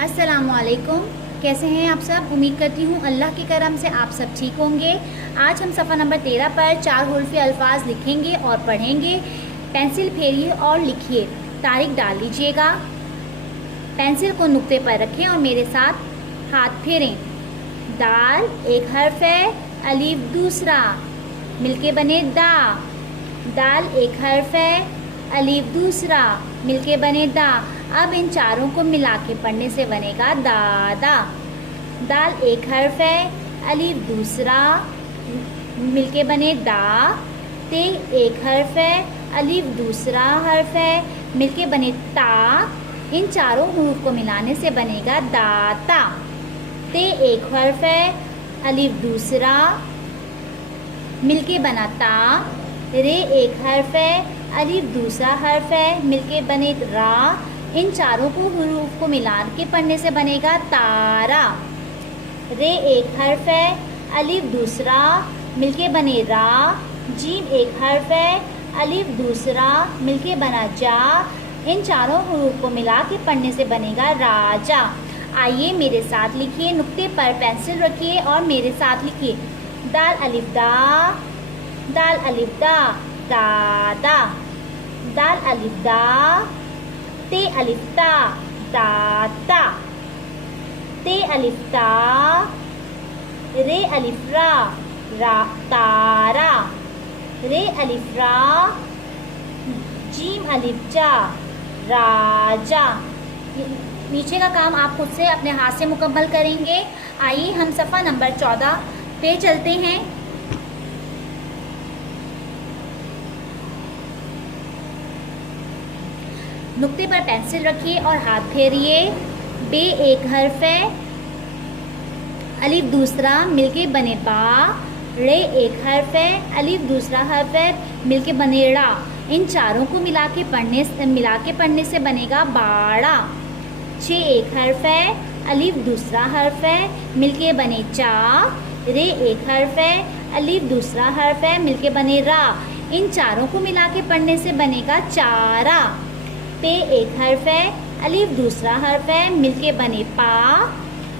अस्सलामुअलैकुम। कैसे हैं आप सब? उम्मीद करती हूँ अल्लाह के करम से आप सब ठीक होंगे। आज हम सफ़ा नंबर 13 पर 4 हुर्फ़ी अल्फाज लिखेंगे और पढ़ेंगे। पेंसिल फेरिए और लिखिए। तारीख डाल लीजिएगा। पेंसिल को नुक्ते पर रखें और मेरे साथ हाथ फेरें। दाल एक हर्फ है, अलीफ दूसरा, मिलके बने दा। दाल एक हर्फ है, अलीफ दूसरा, मिलके बने दा। अब इन चारों को मिला के पढ़ने से बनेगा दादा। दाल एक हर्फ है, अलीफ दूसरा, मिलके बने दा। ते एक हर्फ है, अलीफ दूसरा हर्फ है, मिलके बने ता। इन चारों हुरूफ को मिलाने से बनेगा दाता। ते एक हर्फ है, अलीफ दूसरा, मिलके बना ता। रे एक हर्फ है, अलीफ दूसरा हर्फ है, मिलके बने रा। इन चारों को हुरूफ को मिला के पढ़ने से बनेगा तारा। रे एक हर्फ है, अलीफ दूसरा, मिलके बने रा। जीम एक हर्फ है, अलीफ दूसरा, मिलके बना जा। इन चारों हुरूफ को मिला के पढ़ने से बनेगा राजा। आइए मेरे साथ लिखिए। नुक्ते पर पेंसिल रखिए और मेरे साथ लिखिए। दाल अलिफ दा, दाल अलिफ दा, दादा। दाल अलिफ दा, ते अलिफ ता, दाता। ते अलिफ ता, रे अलिफ रा, रा तारा। रे अलिफ रा, जीम अलिफ जा, राजा। नीचे का काम आप खुद से अपने हाथ से मुकम्मल करेंगे। आइए हम सफ़ा नंबर 14 पे चलते हैं। नुक्ते पर पेंसिल रखिए और हाथ फेरिए। बे एक हर्फ है, अलिफ दूसरा, मिलके बने बा। रे एक हर्फ है, अलिफ दूसरा हर्फ है, मिलके बने रा। इन चारों को मिला के पढ़ने से बनेगा बाड़ा। छे एक हर्फ है, अलिफ दूसरा हर्फ है, मिलके बने चा। रे एक हर्फ है, अलिफ दूसरा हर्फ है, मिलके बने रा। इन चारों को मिला के पढ़ने से बनेगा चारा। पे एक हर्फ है, अलिफ दूसरा हर्फ है, मिलके बने पा।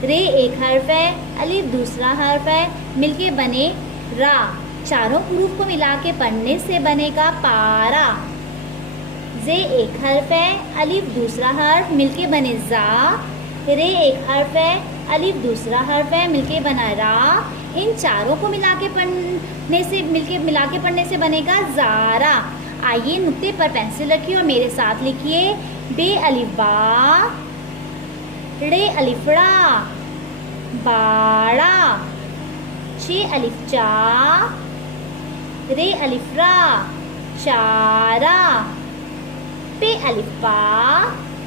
रे एक हर्फ है, अलिफ दूसरा हर्फ है, मिलके बने रा। चारों हुरूफ को मिला के पढ़ने से बनेगा पारा। जे एक हर्फ है, अलिफ दूसरा हर्फ, मिलके बने जा। रे एक हर्फ है, अलिफ दूसरा हर्फ है, मिलके बना रा। इन चारों को मिला के पढ़ने से बनेगा जारा। आइए नुक्ते पर पेंसिल रखिए और मेरे साथ लिखिए। बे अलिफ बा, रे अलिफ ड़ा, बाड़ा। चे अलिफ चा, रे अलिफ रा, चारा। पे अलिफ पा,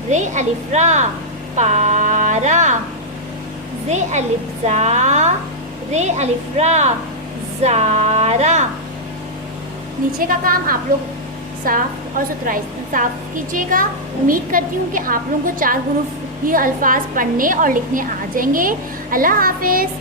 रे अलिफ रा, पारा। जे अलिफ जा, रे अलिफ रा, जारा। नीचे का काम आप लोग साफ और सुथराई साफ कीजिएगा। उम्मीद करती हूँ कि आप लोगों को 4 हुरूफ ही अल्फाज पढ़ने और लिखने आ जाएंगे। अल्लाह हाफिज़।